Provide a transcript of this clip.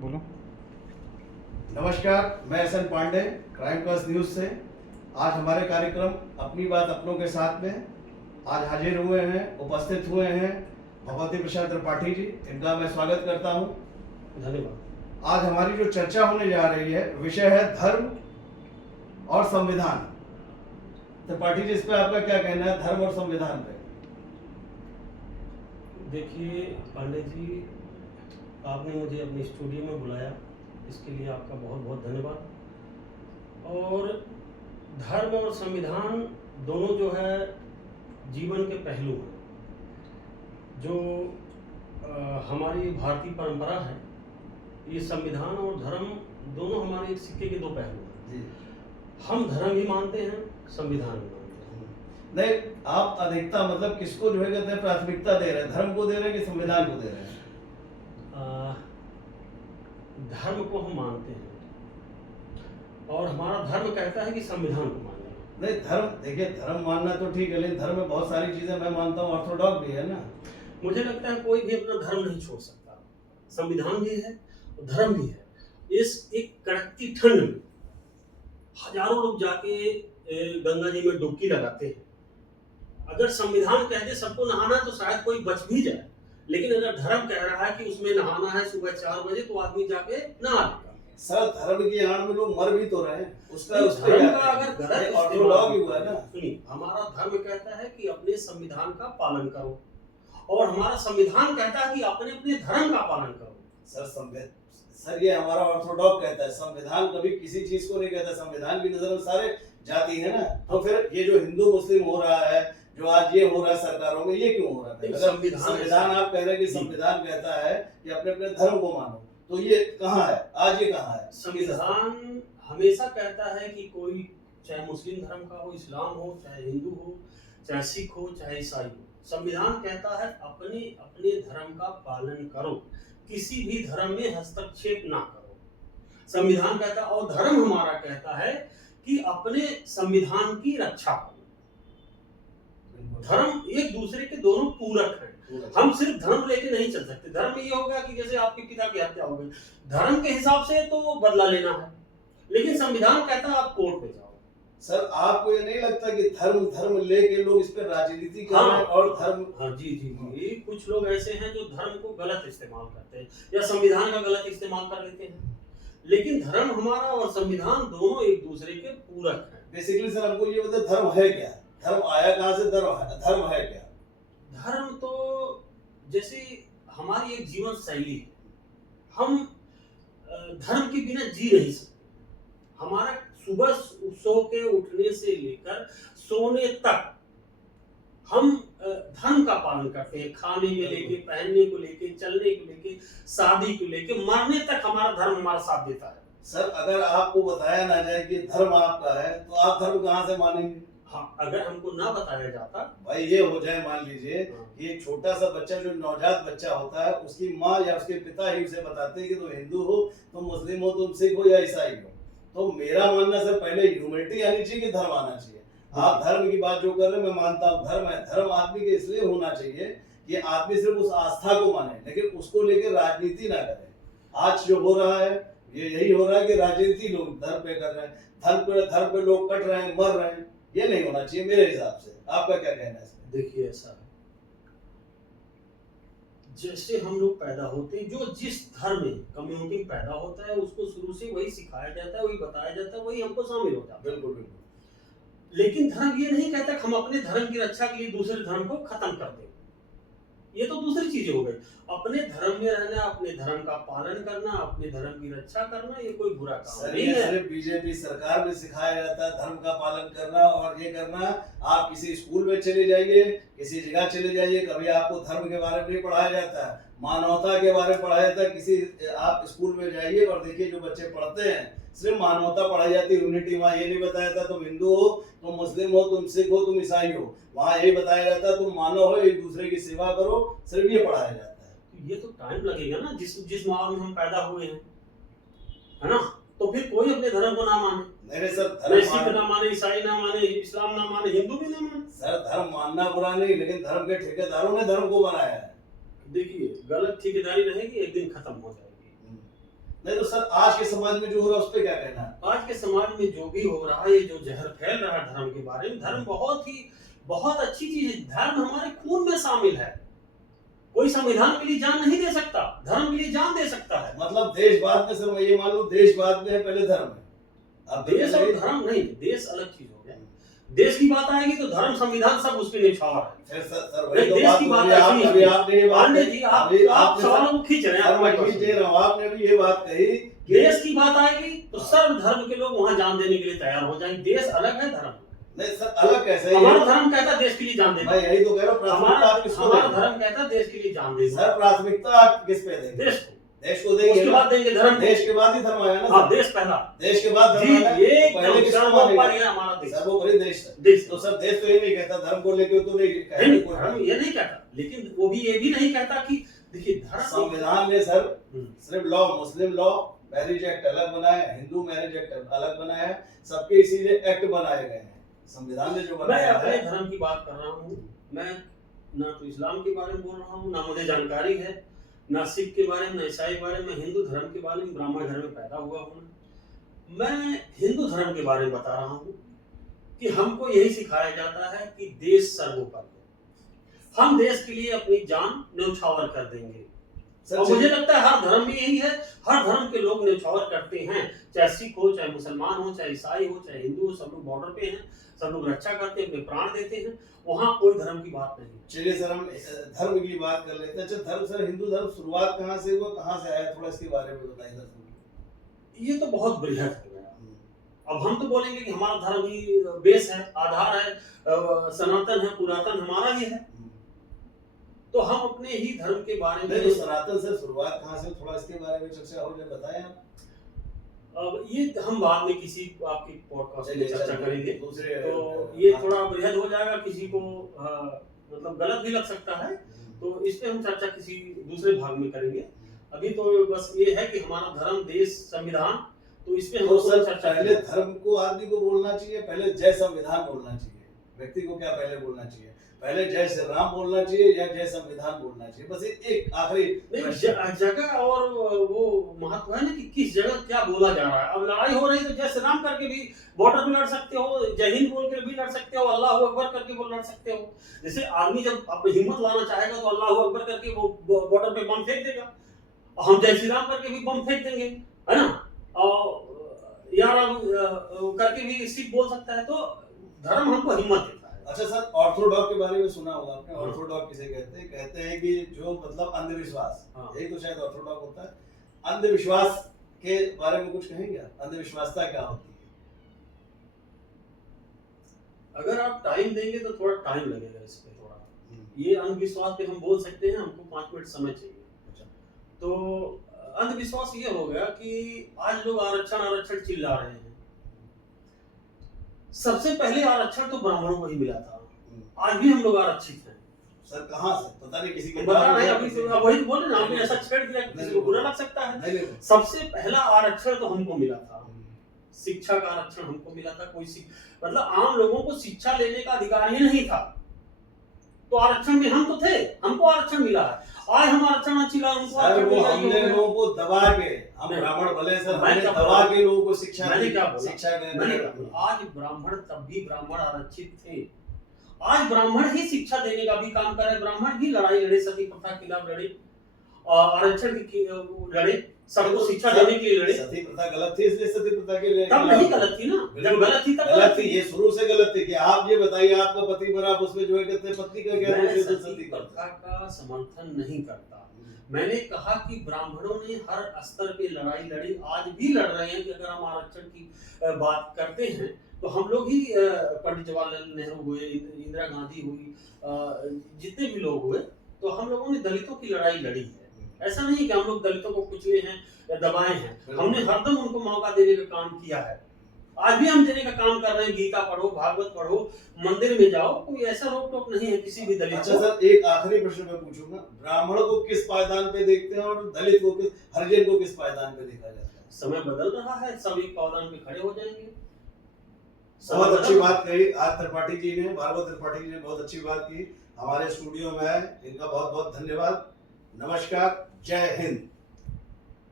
बोलो। नमस्कार, मैं S N Pandey, crime plus news से। आज हमारे कार्यक्रम अपनी बात अपनों के साथ में आज हाजिर हुए हैं, उपस्थित हुए हैं भगवती प्रसाद त्रिपाठी जी। इनका मैं स्वागत करता हूं। धन्यवाद। आज हमारी जो चर्चा होने जा रही है, विषय है धर्म और संविधान। त्रिपाठी जी, इस पे आपका क्या कहना है, धर्म और संविधान पे? देखिए पांडे जी, आपने मुझे अपने स्टूडियो में बुलाया, इसके लिए आपका बहुत बहुत धन्यवाद। और धर्म और संविधान दोनों जो है जीवन के पहलू हैं। जो हमारी भारतीय परंपरा है, ये संविधान और धर्म दोनों हमारे एक सिक्के के दो पहलू हैं। जी। हम धर्म भी मानते हैं, संविधान भी मानते हैं। नहीं, आप अधिकता मतलब किसको जो है कहते हैं प्राथमिकता दे रहे हैं, धर्म को दे रहे हैं कि संविधान को दे रहे हैं? धर्म को हम मानते हैं और हमारा धर्म कहता है कि संविधान को माने। नहीं, धर्म देखिए, धर्म मानना तो ठीक है, लेकिन धर्म में बहुत सारी चीजें मैं मानता हूँ ऑर्थोडॉक्स भी है ना। मुझे लगता है कोई भी अपना धर्म नहीं छोड़ सकता। संविधान भी है और धर्म भी है। इस एक कड़कती ठंड में हजारों लोग जाके गंगा जी में डुबकी लगाते हैं। अगर संविधान कह दे सबको नहाना तो शायद कोई बच भी जाए, लेकिन अगर धर्म कह रहा है कि उसमें नहाना है सुबह 4 बजे, तो आदमी जाके नहा लेगा। सर, धर्म की आड़ में लोग मर भी तो रहे हैं, उसका धर्म का अगर गलत ऑर्थोडॉक्स ही हुआ है ना। सुनिए, हमारा धर्म कहता है कि अपने संविधान का पालन करो, और हमारा संविधान कहता है कि अपने अपने धर्म का पालन करो। सर, ये हमारा ऑर्थोडॉक्स कहता है, संविधान कभी किसी चीज को नहीं कहता। संविधान की नजर में सारे जाति है ना। तो फिर ये जो हिंदू मुस्लिम हो रहा है, जो आज ये हो रहा है सरकारों में, ये क्यों हो रहा है? अगर संविधान आप कह रहे हैं कि संविधान कहता है कि अपने अपने धर्म को मानो, तो ये कहाँ है? आज ये कहाँ है? संविधान हमेशा कहता है कि कोई चाहे मुस्लिम धर्म का हो, इस्लाम हो, चाहे हिंदू हो, चाहे सिख हो, चाहे ईसाई हो, संविधान कहता है अपने अपने धर्म का पालन करो, किसी भी धर्म में हस्तक्षेप ना करो। संविधान कहता है, और धर्म हमारा कहता है कि अपने संविधान की रक्षा करो। धर्म एक दूसरे के दोनों पूरक हैं। हम सिर्फ धर्म लेके नहीं चल सकते। धर्म ये होगा कि जैसे आपके पिता की हत्या हो गई, धर्म के हिसाब से तो बदला लेना है, लेकिन संविधान कहता है आप कोर्ट में जाओ। सर, आपको ये नहीं लगता कि धर्म धर्म लेके लोग इस पे राजनीति कर रहे हैं? और धर्म जी, कुछ लोग ऐसे हैं जो धर्म को गलत इस्तेमाल करते हैं या संविधान का गलत इस्तेमाल कर लेते हैं, लेकिन धर्म हमारा और संविधान दोनों एक दूसरे के पूरक हैं। बेसिकली सर, हमको ये बताइए, धर्म है क्या? धर्म आया कहाँ से? धर्म है क्या? धर्म तो जैसे हमारी एक जीवन शैली है। हम धर्म के बिना जी नहीं सकते। हमारा सुबह सो के उठने से लेकर सोने तक हम धर्म का पालन करते हैं। खाने में लेके, पहनने को लेके, चलने को लेके, शादी को लेके, मरने तक हमारा धर्म हमारा साथ देता है। सर, अगर आपको बताया ना जाए कि धर्म आपका है, तो आप धर्म कहाँ से मानेंगे? हाँ, अगर हमको ना बताया जाता, भाई ये हो जाए, मान लीजिए कि एक छोटा सा बच्चा, जो नवजात बच्चा होता है, उसकी माँ या उसके पिता ही उसे बताते हैं कि तुम हिंदू हो, तुम मुस्लिम हो, तुम सिख हो या ईसाई हो, तो मेरा मानना सर, पहले ह्यूमैनिटी आनी चाहिए कि धर्म आना चाहिए। आप धर्म की बात जो कर रहे हैं, मैं मानता हूँ धर्म है। धर्म आदमी के इसलिए होना चाहिए कि आदमी सिर्फ उस आस्था को माने, लेकिन उसको लेकर राजनीति ना करे। आज जो हो रहा है, ये यही हो रहा है कि राजनीति लोग धर्म पे कर रहे हैं, धर्म पे लोग कट रहे हैं, मर रहे हैं। ये नहीं होना चाहिए मेरे हिसाब से। आपका क्या कहना है इसमें? देखिए, ऐसा है, जैसे हम लोग पैदा होते हैं, जो जिस धर्म में कम्युनिटी में पैदा होता है, उसको शुरू से वही सिखाया जाता है, वही बताया जाता है, वही हमको शामिल हो जाता है। बिल्कुल बिल्कुल। लेकिन धर्म ये नहीं कहता कि हम अपने धर्म की रक्षा के लिए दूसरे धर्म को खत्म कर दें। ये तो दूसरी चीजें हो गई। अपने धर्म में रहना, अपने धर्म का पालन करना, अपने धर्म की रक्षा करना, ये कोई बुरा काम नहीं है। सिर्फ बीजेपी सरकार में सिखाया जाता है धर्म का पालन करना और ये करना। आप किसी स्कूल में चले जाइए, किसी जगह चले जाइए, कभी आपको धर्म के बारे में नहीं पढ़ाया जाता है, मानवता के बारे में पढ़ाया जाता है। किसी आप स्कूल में जाइए और देखिए, जो बच्चे पढ़ते हैं, सिर्फ मानवता पढ़ाई जाती है, यूनिटी। वहाँ ये नहीं बताया जाता तुम हिंदू हो, तुम मुस्लिम हो, तुम सिख हो, तुम ईसाई हो। वहाँ यही बताया जाता है तुम मानव हो, एक दूसरे की सेवा करो। सिर्फ ये पढ़ाया जाता है। ये तो टाइम लगेगा ना, जिस माहौल में हम पैदा हुए हैं, है ना। तो फिर कोई अपने धर्म को ना माने। नहीं सर, सिख ना माने, ईसाई ना माने, इस्लाम ना माने, हिंदू भी ना माने। सर, धर्म मानना बुरा नहीं, लेकिन धर्म के ठेकेदारों ने धर्म को बनाया है। देखिए, गलत ठेकेदारी रहेगी, एक दिन खत्म हो जाएगी। नहीं तो सर आज के समाज में जो हो रहा है उस पर क्या कहना है? आज के समाज में जो भी हो रहा है, ये जो जहर फैल रहा है धर्म के बारे में, धर्म बहुत अच्छी चीज है। धर्म हमारे खून में शामिल है। कोई संविधान के लिए जान नहीं दे सकता, धर्म के लिए जान दे सकता है। मतलब देशवाद में सर मैं ये मान लूं देशवाद में है पहले धर्म है। अब देश और धर्म नहीं, देश अलग चीज हो गया। देश की बात आएगी तो धर्म संविधान सब उसके न्यौछावर है। सर वही तो देश बात की बात बोली, आपने ये बात पांडे जी आप सवालों को खींच रहे हैं। मैं खींच दे रहा हूं, आपने भी ये बात कही कि देश की बात आएगी तो सर्व धर्म के लोग वहां जान देने के लिए तैयार हो जाएंगे। देश अलग है, धर्म नहीं सर अलग कैसे है? हमारा धर्म कहता है देश के लिए जान देना। मैं यही तो कह रहा हूं, प्राथमिकता आप किसको हमारा देंगे? धर्म कहता है देश के लिए जान देना। सर प्राथमिकता आप किस पे देंगे? देश को, देश को देंगे, उसके बाद देंगे धर्म को। देश के बाद ही धर्म आया ना हाँ, सर? देश पहला, देश के बाद धर्म आया, ये तो पहले किसको ऊपर मानेंगे? है हमारा देश। सर्वोपरि देश है। देश तो सर देश तो ये नहीं कहता धर्म को लेके तो नहीं नहीं, कहता धर्म ये नहीं कहता, लेकिन वो भी ये भी नहीं कहता कि देखिए धर्म संविधान ने सर सिर्फ लॉ, मुस्लिम लॉ मैरिज एक्ट अलग बनाया, हिंदू मैरिज एक्ट अलग बनाया है, सबके इसीलिए एक्ट बनाए गए हैं। संविधान ने जो मैं बनाया अपने है, धर्म की बात कर रहा हूँ। मैं ना तो इस्लाम के बारे में बोल रहा हूँ, ना मुझे जानकारी है, ना सिख के बारे में, ना ईसाई के बारे में। हिंदू धर्म के बारे में, ब्राह्मण घर में पैदा हुआ हूँ मैं। हिंदू धर्म के बारे में बता रहा हूँ कि हमको यही सिखाया जाता है कि देश सर्वोपरि है। हम देश के लिए अपनी जान न्यौछावर कर देंगे। और मुझे लगता है हर धर्म में यही है। हर धर्म के लोग न्यौछावर करते हैं, चाहे सिख हो, चाहे मुसलमान हो, चाहे ईसाई हो, चाहे हिंदू हो, सब लोग बॉर्डर पे हैं, सब लोग रक्षा करते हैं, अपने प्राण देते हैं। वहाँ कोई धर्म की बात नहीं। चलिए सर हम धर्म की बात कर लेते हैं। अच्छा धर्म सर, हिंदू धर्म शुरुआत कहाँ से हुआ, कहाँ से आया, थोड़ा इसके बारे में बताइए सर। ये तो बहुत बृहद हो गया। अब हम तो बोलेंगे कि हमारा धर्म ही बेस है, आधार है, सनातन है, पुरातन हमारा ही है। तो हम अपने ही धर्म के बारे में, तो सनातन से शुरुआत कहाँ से, थोड़ा इसके बारे में चर्चा हो जाए, बताएं आप। अब ये हम बाद में किसी आपकी पॉडकास्ट में चर्चा करेंगे। दूसरे तो ये थोड़ा बृहद हो जाएगा, किसी को मतलब गलत भी लग सकता है, तो इस पे हम चर्चा किसी दूसरे भाग में करेंगे। अभी तो बस ये है कि हमारा धर्म, देश, संविधान, तो इस पे हम चर्चा। पहले धर्म को आदमी को बोलना चाहिए, पहले जय संविधान बोलना चाहिए? व्यक्ति को क्या पहले बोलना चाहिए? पहले जय श्री राम बोलना चाहिए या जय संविधान बोलना चाहिए? बस एक आखिरी जगह और वो महत्व है ना कि किस जगह क्या बोला जा रहा है। अब लड़ाई हो रही तो जय श्री राम करके भी बॉर्डर पे लड़ सकते हो, जय हिंद बोल के भी लड़ सकते हो, अल्लाह अकबर करके वो लड़ सकते हो। जैसे आदमी जब अपनी हिम्मत लाना चाहेगा तो अल्लाह अकबर करके वो बॉर्डर पे बम फेंक देगा, हम जय श्री राम करके भी बम फेंक देंगे, है ना, और यार करके भी सिख बोल सकता है। तो धर्म हमको हिम्मत देता है। अच्छा सर, ऑर्थोडॉक्स के बारे में सुना होगा आपने? ऑर्थोडॉक्स किसे कहते हैं? कहते हैं कि जो मतलब अंधविश्वास, यही तो शायद ऑर्थोडॉक्स होता है। अंधविश्वास के बारे में कुछ कहेंगे आप? अंधविश्वासता क्या होती है? अगर आप टाइम देंगे तो थोड़ा टाइम लगेगा इस पे। थोड़ा ये अंधविश्वास पे हम बोल सकते हैं, हमको 5 मिनट समय चाहिए। अच्छा। तो अंधविश्वास ये हो गया कि आज लोग आरक्षण चिल्ला रहे हैं। सबसे पहले आरक्षण तो ब्राह्मणों को ही मिला था, आज भी हम लोग आरक्षित हैं। सर कहाँ से? पता नहीं, किसी के बता रहे हैं अभी से, वही बोल रहे हैं, आपने ऐसा छेड़ दिया कि किसी को बुरा लग सकता है। सबसे पहला आरक्षण तो हमको मिला था, शिक्षा का आरक्षण हमको मिला था। कोई मतलब आम लोगों को शिक्षा लेने का अधिकार ही नहीं था, तो आरक्षण में हम तो थे, हमको आरक्षण मिला है। आज हम आरक्षण चिल्ला, हमने लोगों को दबा के, हम ब्राह्मण भले सर, हमने दबा के लोगों को शिक्षा दी। आज ब्राह्मण, तब भी ब्राह्मण आरक्षित थे। आज ब्राह्मण ही शिक्षा देने का भी काम करे, ब्राह्मण ही लड़ाई लड़े, सती प्रथा के खिलाफ लड़े, आरक्षण की लड़े, सबको शिक्षा देने के लिए लड़े। सती प्रथा गलत थी, इसलिए सती प्रथा के लिए तब नहीं गलत थी ना, जब गलत थी तब गलत थी। ये शुरू से गलत थी कि आप ये बताइए, आपका पति मरा, आप उसमें जो है कहते हैं पत्नी का क्या दोष है? सती प्रथा का समर्थन नहीं करता। मैंने कहा कि ब्राह्मणों ने हर स्तर पे लड़ाई लड़ी, आज भी लड़ रहे हैं। कि अगर हम आरक्षण की बात करते हैं तो हम लोग ही, पंडित जवाहरलाल नेहरू हुए, इंदिरा गांधी हुई, जितने भी लोग हुए, तो हम लोगों ने दलितों की लड़ाई लड़ी है। ऐसा नहीं कि हम लोग दलितों को कुचले हैं या दबाए हैं, हमने हरदम उनको मौका देने का काम किया है। आज भी हम देने का काम कर रहे हैं। गीता पढ़ो, भागवत पढ़ो, मंदिर में जाओ, कोई ऐसा रोक टोक नहीं है किसी भी दलित को। अच्छा सर, एक आखिरी प्रश्न मैं पूछूंगा, ब्राह्मण को किस पायदान पे देखते हैं और दलित को किस, हरिजन को किस पायदान पे देखा जाता है? समय बदल रहा है, सब एक पायदान पे खड़े हो जाएंगे। बहुत अच्छी बात कही आज त्रिपाठी जी ने, भार्गव त्रिपाठी जी ने बहुत अच्छी बात की। हमारे स्टूडियो में है, इनका बहुत बहुत धन्यवाद। नमस्कार, जय हिंद।